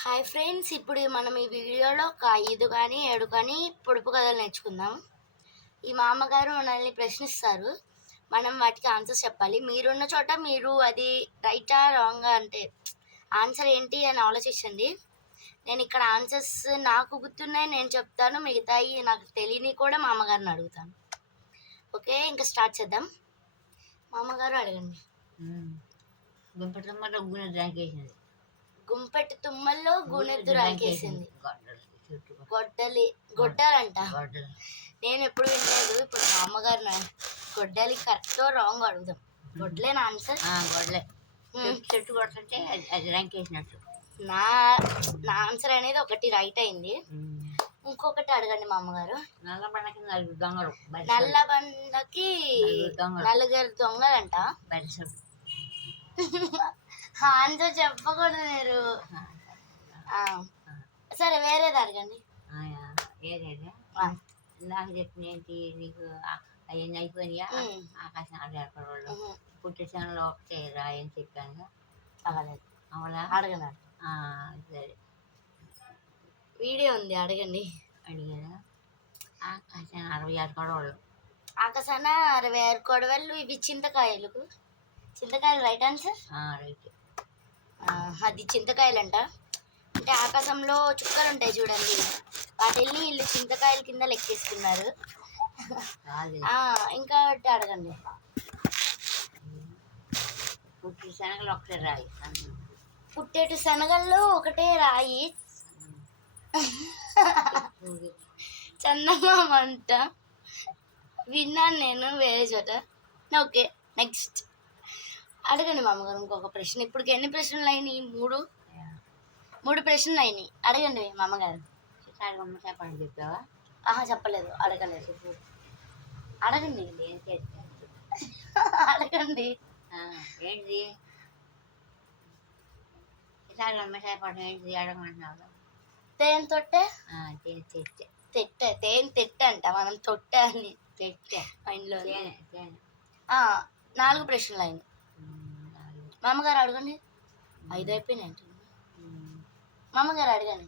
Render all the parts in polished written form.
Hi friends, ఇప్పుడు మనం ఈ వీడియోలో ఒక 5 కానీ 7 కానీ పొడుపు కథలు నేర్చుకుందాం. ఈ మా అమ్మగారు మనల్ని ప్రశ్నిస్తారు, మనం వాటికి ఆన్సర్స్ చెప్పాలి. మీరున్న చోట మీరు అది రైటా రాంగా అంటే ఆన్సర్ ఏంటి అని ఆలోచించండి. నేను ఇక్కడ ఆన్సర్స్ నాకు గుర్తున్నాయి, నేను చెప్తాను. మిగతాయి నాకు తెలియని కూడా మా అమ్మగారిని అడుగుతాను. ఓకే, ఇంకా స్టార్ట్ చేద్దాం. మా అమ్మగారు అడగండి. గుంపెటి తుమ్మల్లో గూనెద్దు రంకేసింది. గొడ్డలంట. నేను ఎప్పుడు వినలేదు. ఇప్పుడు మా అమ్మగారు గొడ్డలి కరెక్టో రాంగ్ అడుగుదాం. గొడ్డలేనా ఆన్సర్? గొడ్డలే. చెట్టు కొడుతుంటే అది రంకేసినట్టు. నా ఆన్సర్ అనేది ఒకటి రైట్ అయింది. ఇంకొకటి అడగండి మా అమ్మగారు. నల్ల బండకి నలుగురు దొంగలు. నల్ల బండకి నలుగురు దొంగలంట. ఆన్సర్ చెప్పకూడదు మీరు. సరే, వేరేది అడగండి. ఏదేదా నాకు చెప్పిన ఏంటి నీకు అవన్నీ అయిపోయినాయా? ఆకాశం ఆడేవాళ్ళు పుట్టిసంలో ఒకటే రాయని చెప్పాను. అవ్వలేదు. అవలా అడగండి. సరే, వీడియో ఉంది, అడగండి. అడిగారా? ఆకాశం 66 కొడవలు. ఆకాశాన 66 కొడవళ్ళు. ఇవి చింతకాయలు. చింతకాయలు రైట్ ఆన్సర్. రైట్. అది చింతకాయలంట. అంటే ఆకాశంలో చుక్కలు ఉంటాయి చూడండి, వాటిని వీళ్ళు చింతకాయల కింద లెక్కేసుకున్నారు. ఇంకా అడగండి. పుట్టి శనగలు ఒకటే రాయి. పుట్టేటి శనగల్లో ఒకటే రాయి. చందమామ అంట. విన్నాను నేను వేరే చోట. ఓకే, నెక్స్ట్ అడగండి మామగారు. ఇంకొక ప్రశ్న. ఇప్పుడు ఎన్ని ప్రశ్నలు అయినాయి? మూడు ప్రశ్నలు అయినాయి. అడగండి మామగారు. చెప్పండి. చెప్పావా? చెప్పలేదు. అడగలేదు. అడగండి. అడగండి. ఏంటి చెప్పండి. ఏంటి అడగమంటున్నావు? తేనె తొట్టె. తేనె తెట్టె అంట. మనం తొట్టె అని తెట్టె ఇంట్లో. 4 ప్రశ్నలు అయినాయి. మామగారు అడగండి. 5 అయిపోయినాయి. మామగారు అడగండి.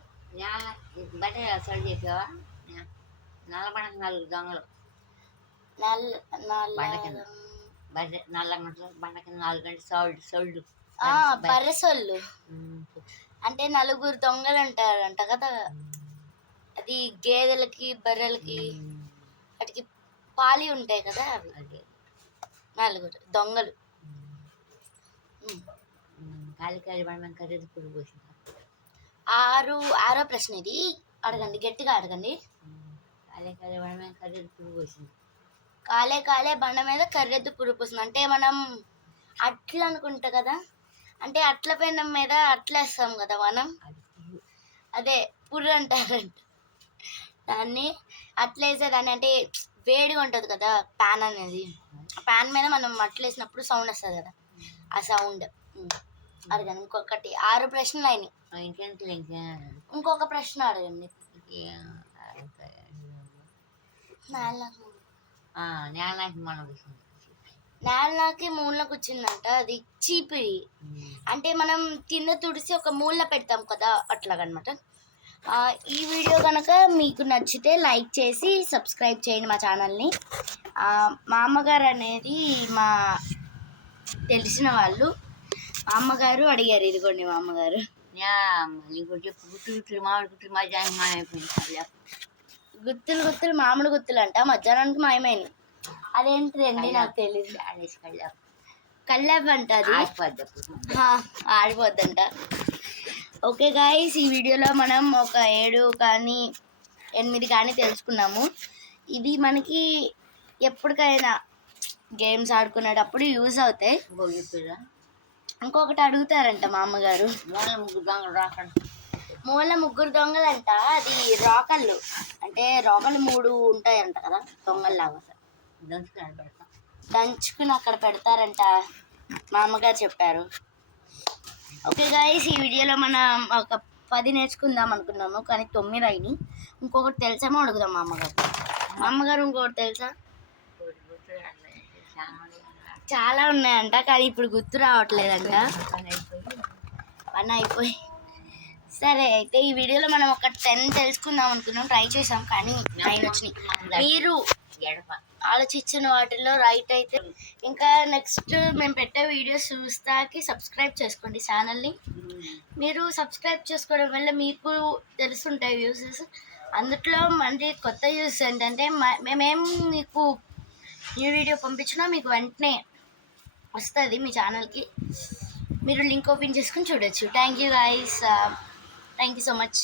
బట్ట సరి చెప్పావా? నల్ల బండకి 4 దొంగలు. నల్ల బండకి 4 గంటలు సౌళ్ళు. బర్రెసొల్లు అంటే 4 దొంగలు ఉంటారంట కదా. అది గేదెలకి బర్రెలకి వాటికి పాలి ఉంటాయి కదా, అవి 4 దొంగలు. కాలికాలి బండ కర్రీ పురుగు పోసింది. 6వ ప్రశ్న ఇది. అడగండి, గట్టిగా అడగండి. కాలే బండ మీద కర్రీ పురుగు పోసింది. కాలే బండ మీద కర్రెద్దు పురుగు పోసింది అంటే మనం అట్లా అనుకుంటా కదా. అంటే అట్ల పెనం మీద అట్లేస్తాం కదా మనం, అదే పుర్రు అంటారంట దాన్ని. అట్లేసేదాన్ని అంటే వేడిగా ఉంటుంది కదా ప్యాన్ అనేది. ఆ ప్యాన్ మీద మనం అట్లేసినప్పుడు సౌండ్ వస్తుంది కదా, ఆ సౌండ్. అడగండి. ఇంకొకటి 6 ప్రశ్నలు అయినాయి. ఇంకొక ప్రశ్న అడగండి. నేలకి మూల కూర్చుందంట. అది చీపిరి. అంటే మనం కింద తుడిసి ఒక మూల పెడతాం కదా, అట్లాగనమాట. ఈ వీడియో కనుక మీకు నచ్చితే లైక్ చేసి సబ్స్క్రైబ్ చేయండి మా ఛానల్ని. మా అమ్మగారు అనేది మా తెలిసిన వాళ్ళు. మా అమ్మగారు అడిగారు. ఇదిగోండి మా అమ్మగారు. గుత్తులు మామిడి గుత్తులు అంట. మధ్యాహ్నానికి మాయమైంది. అదేంటిదండి నాకు తెలియదు. కల్లాప్ అంట. అది ఆడిపోద్దంట. ఓకే గాయ్స్, ఈ వీడియోలో మనం ఒక 7 కానీ 8 కానీ తెలుసుకున్నాము. ఇది మనకి ఎప్పటికైనా గేమ్స్ ఆడుకునేటప్పుడు యూజ్ అవుతాయి. ఇంకొకటి అడుగుతారంట మా అమ్మగారు. మూల 3 దొంగలంట. అది రోకళ్ళు. అంటే రోకళ్ళు 3 ఉంటాయంట కదా దొంగల్లాగా. దంచుకుని అక్కడ పెడతారంట, మా అమ్మగారు చెప్పారు. ఓకే గాయ్స్, ఈ వీడియోలో మనం ఒక 10 నేర్చుకుందాం అనుకున్నాము, కానీ 9 అయినాయి. ఇంకొకటి తెలుసామో అడుగుదాం మా అమ్మగారు. మా అమ్మగారు ఇంకొకటి తెలుసా? చాలా ఉన్నాయంట, కానీ ఇప్పుడు గుర్తు రావట్లేదంట. పని అయిపోయి సరే అయితే ఈ వీడియోలో మనం ఒక 10 తెలుసుకుందాం అనుకున్నాం, ట్రై చేసాం కానీ 9 వచ్చినాయి. మీరు గడప ఆలోచించిన వాటిలో రైట్ అయితే ఇంకా నెక్స్ట్ మేము పెట్టే వీడియోస్ చూస్తాకి సబ్స్క్రైబ్ చేసుకోండి ఛానల్ని. మీరు సబ్స్క్రైబ్ చేసుకోవడం వల్ల మీకు తెలుస్తుంటాయి వ్యూసెస్. అందుట్లో మళ్ళీ కొత్త యూస్ ఏంటంటే మేమేం మీకు న్యూ వీడియో పంపించినా మీకు వెంటనే వస్తుంది మీ ఛానల్కి. మీరు లింక్ ఓపెన్ చేసుకుని చూడొచ్చు. Thank you guys, thank you so much.